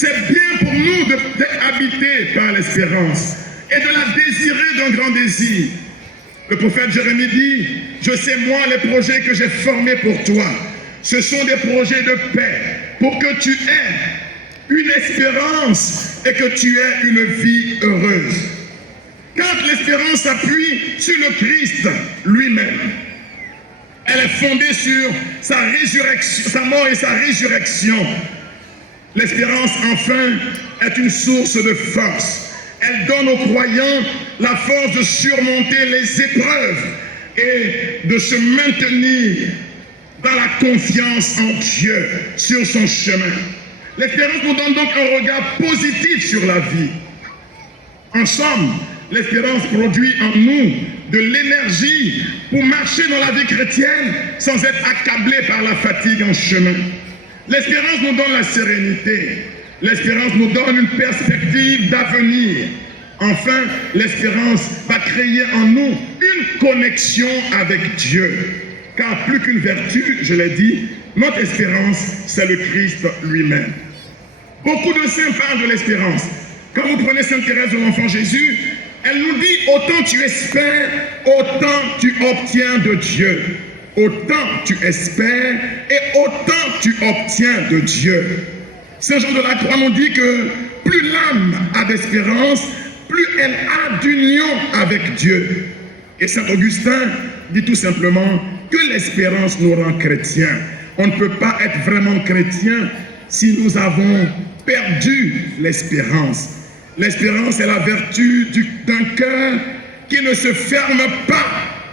C'est bien pour nous d'être habités par l'espérance et de la désirer d'un grand désir. Le prophète Jérémie dit, je sais moi les projets que j'ai formés pour toi. Ce sont des projets de paix pour que tu aies une espérance et que tu aies une vie heureuse. Quand l'espérance s'appuie sur le Christ lui-même, elle est fondée sur sa résurrection, sa mort et sa résurrection. L'espérance, enfin, est une source de force. Elle donne aux croyants la force de surmonter les épreuves et de se maintenir dans la confiance en Dieu sur son chemin. L'espérance nous donne donc un regard positif sur la vie. En somme, l'espérance produit en nous de l'énergie pour marcher dans la vie chrétienne sans être accablé par la fatigue en chemin. L'espérance nous donne la sérénité. L'espérance nous donne une perspective d'avenir. Enfin, l'espérance va créer en nous une connexion avec Dieu. Car plus qu'une vertu, je l'ai dit, notre espérance, c'est le Christ lui-même. Beaucoup de saints parlent de l'espérance. Quand vous prenez Sainte Thérèse de l'Enfant Jésus, elle nous dit, autant tu espères, autant tu obtiens de Dieu. Autant tu espères et autant tu obtiens de Dieu. Saint Jean de la Croix nous dit que plus l'âme a d'espérance, plus elle a d'union avec Dieu. Et Saint Augustin dit tout simplement que l'espérance nous rend chrétiens. On ne peut pas être vraiment chrétien si nous avons perdu l'espérance. L'espérance est la vertu d'un cœur qui ne se ferme pas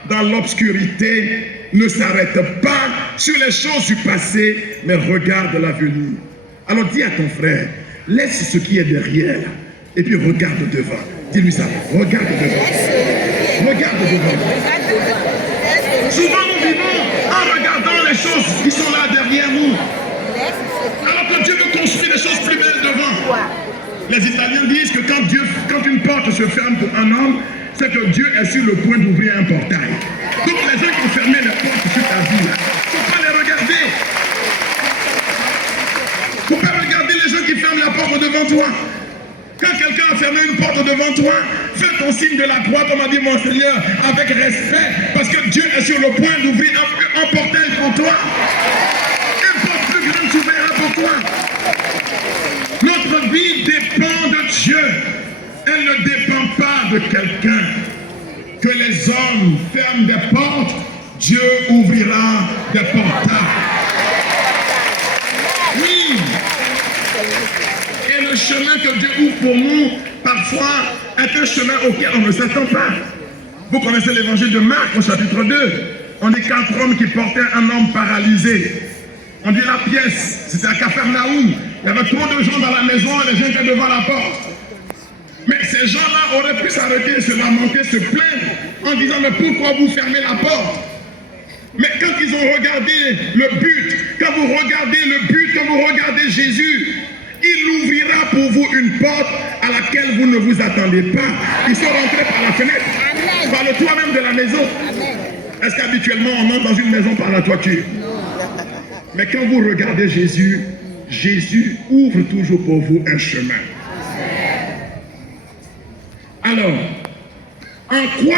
dans l'obscurité, ne s'arrête pas sur les choses du passé, mais regarde l'avenir. Alors dis à ton frère, laisse ce qui est derrière et puis regarde devant. Dis-lui ça, regarde devant. Regarde devant. Souvent nous vivons en regardant les choses qui sont là derrière nous, alors que Dieu veut construire des choses plus belles devant. Les Italiens disent que quand une porte se ferme pour un homme, c'est que Dieu est sur le point d'ouvrir un portail. Donc les gens qui ont fermé les portes sur ta vie, il ne faut pas les regarder. Il ne faut pas regarder les gens qui ferment la porte devant toi. Quand quelqu'un a fermé une porte devant toi, fais ton signe de la croix, comme a dit mon Seigneur, avec respect, parce que Dieu est sur le point d'ouvrir un portail pour toi. Une porte plus grande s'ouvrira pour toi. Notre vie dépend de Dieu. Elle ne dépend pas de quelqu'un. Que les hommes ferment des portes, Dieu ouvrira des portails. Oui. Et le chemin que Dieu ouvre pour nous, parfois, est un chemin auquel on ne s'attend pas. Vous connaissez l'évangile de Marc au chapitre 2. On dit 4 hommes qui portaient un homme paralysé. On dit la pièce, c'était à Capharnaüm. Il y avait trop de gens dans la maison, les gens étaient devant la porte. Mais ces gens-là auraient pu s'arrêter, se lamenter, se plaindre, en disant, mais pourquoi vous fermez la porte? Mais quand ils ont regardé le but, quand vous regardez le but, quand vous regardez Jésus, il ouvrira pour vous une porte à laquelle vous ne vous attendez pas. Ils sont rentrés par la fenêtre, par le toit même de la maison. Est-ce qu'habituellement on entre dans une maison par la toiture? Mais quand vous regardez Jésus, Jésus ouvre toujours pour vous un chemin. Alors, en quoi